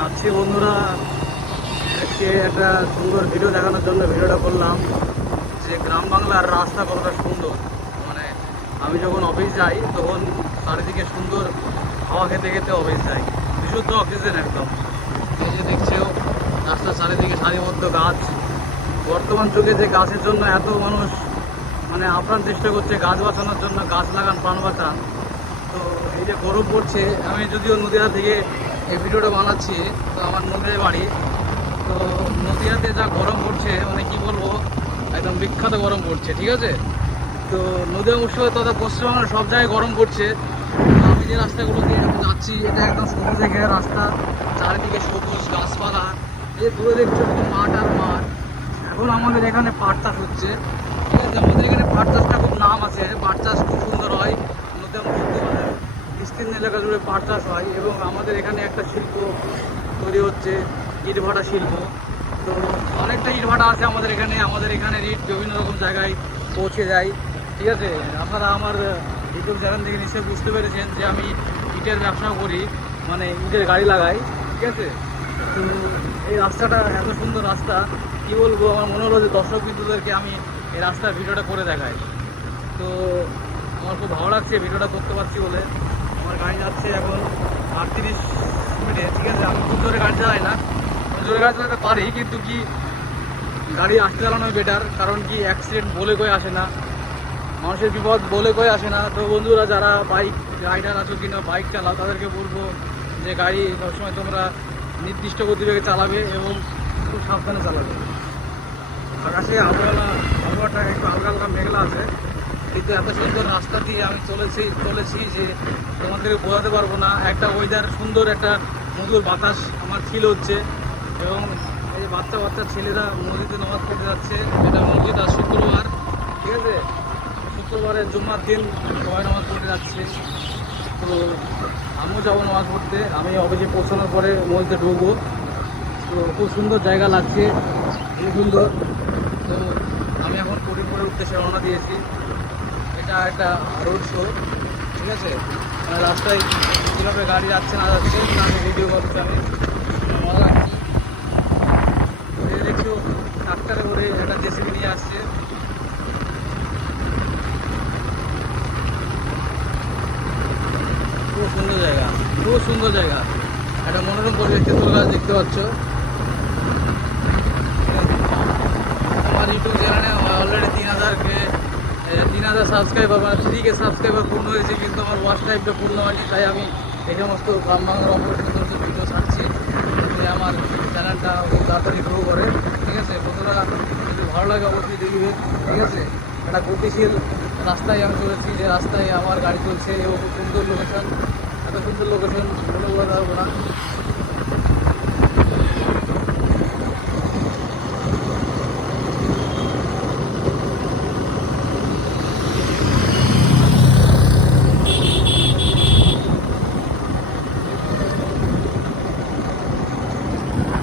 যাচ্ছি বন্ধুরা, আজকে একটা সুন্দর ভিডিও দেখানোর জন্য ভিডিওটা করলাম যে গ্রাম বাংলার রাস্তা কতটা সুন্দর। মানে আমি যখন অফিস যাই তখন চারিদিকে সুন্দর হাওয়া খেতে খেতে অফিস যাই, বিশুদ্ধ অক্সিজেন একদম। এই যে দেখছো রাস্তার চারিদিকে সারিবদ্ধ গাছ। বর্তমান যুগে যে গাছের জন্য এত মানুষ মানে আপ্রাণ চেষ্টা করছে গাছ বাঁচানোর জন্য, গাছ লাগান প্রাণ বাঁচান। তো এই যে গরম পড়ছে, আমি যদিও নদীয়া থেকে এই ভিডিওটা বানাচ্ছি, তো আমার নদীয়ায় বাড়ি। তো নদীয়াতে যা গরম পড়ছে মানে কি বলবো, একদম বিখ্যাত গরম পড়ছে, ঠিক আছে। তো নদীয়া মুর্শিদাবাদ তথা পশ্চিমবঙ্গের সব জায়গায় গরম পড়ছে। তো আমি যে রাস্তাগুলো দিয়ে এখন যাচ্ছি এটা একদম সবুজে ঘেরা রাস্তা, চারিদিকে সবুজ গাছপালা। এই যে দূরে দেখছো মাঠ আর মাঠ। এখন আমাদের এখানে পাট চাষ হচ্ছে, ঠিক আছে। আমাদের এখানে পাট চাষটা খুব নাম আছে, পাট চাষ খুব সুন্দর হয়। নদীয়া মুর্শিদাবাদের বিস্তীর্ণ এলাকা জুড়ে পাট চাষ হয় এবং আমাদের এখানে একটা শিল্প তৈরি হচ্ছে, ইটভাটা শিল্প। তো অনেকটা ইটভাটা আছে আমাদের এখানে। আমাদের এখানে ইট বিভিন্ন রকম জায়গায় পৌঁছে যায়, ঠিক আছে। আপনারা আমার ইউটিউব চ্যানেল থেকে নিশ্চয়ই বুঝতে পেরেছেন যে আমি ইটের ব্যবসা করি, মানে ইটের গাড়ি লাগাই, ঠিক আছে। তো এই রাস্তাটা এত সুন্দর রাস্তা, কি বলবো, আমার মনে হলো যে দর্শক বিন্দুদেরকে আমি এই রাস্তার ভিডিওটা করে দেখাই। তো আমার খুব ভালো লাগছে ভিডিওটা করতে পারছি বলে। আমার গাড়ি যাচ্ছে এখন 38 স্পিডে, ঠিক আছে। আমি খুব জোরে গাড়ি চালাই না, জোরে গাড়ি চালাতে পারি, কিন্তু কি গাড়ি আস্তে চালানোই বেটার। কারণ কি অ্যাক্সিডেন্ট বলে কয়ে আসে না, মানুষের বিপদ বলে কয়ে আসে না। তো বন্ধুরা যারা বাইক রাইডার আছো কিনা বাইক চালাও, তাদেরকে বলবো যে গাড়ি সবসময় তোমরা নির্দিষ্ট গতিবেগে চালাবে এবং খুব সাবধানে চালাবে। আকাশে আবহাওয়াটা একটু হালকা হালকা মেঘলা আছে, কিন্তু এত সুন্দর রাস্তা দিয়ে আমি চলেছি যে তোমাদেরকে বোঝাতে পারবো না। একটা ওয়েদার সুন্দর, একটা মধুর বাতাস আমার ফিল হচ্ছে। এবং এই বাচ্চা বাচ্চা ছেলেরা মসজিদে নামাজ পড়তে যাচ্ছে, এটা মসজিদ আজ শুক্রবার, ঠিক আছে। শুক্রবারের জুম্মার দিন সবাই নামাজ পড়তে যাচ্ছে। তো আমিও যাবো নামাজ পড়তে, আমি অফিসে পৌঁছানোর পরে মসজিদে ঢুকবো। তো খুব সুন্দর জায়গা লাগছে, খুব সুন্দর। তো আমি এখন করিমপুরের উদ্দেশ্যে রওনা দিয়েছি। এটা একটা রোড শো, ঠিক আছে। রাস্তায় কীভাবে গাড়ি যাচ্ছে না যাচ্ছে আমি ভিডিও করছি, আমি মজা লাগছি। দেখছো ট্রাক্টরে করে একটা জেসিবি নিয়ে আসছে। খুব সুন্দর জায়গা, খুব সুন্দর জায়গা। একটা মনোরম পরিবেশ, তেঁতুল গাছ দেখতে পাচ্ছ। আমার ইউটিউব চ্যানেলে অলরেডি 3000 সাবস্ক্রাইবার, মানে 3K সাবস্ক্রাইবার পূর্ণ হয়েছে, কিন্তু আমার ওয়াচ টাইমটা পূর্ণ হয়নি। তাই আমি এই সমস্ত গ্রাম বাংলার অপরিচিত ভিডিও ছাড়ছি, যাতে আমার চ্যানেলটা খুব তাড়াতাড়ি গ্রো করে, ঠিক আছে। বন্ধুরা যদি ভালো লাগে অবশ্যই দেখবেন, ঠিক আছে। একটা গতিশীল রাস্তায় আমি চলেছি, যে রাস্তায় আমার গাড়ি চলছে এবং খুব সুন্দর লোকেশন, এত সুন্দর লোকেশন বলে বোঝাতে পারবো না।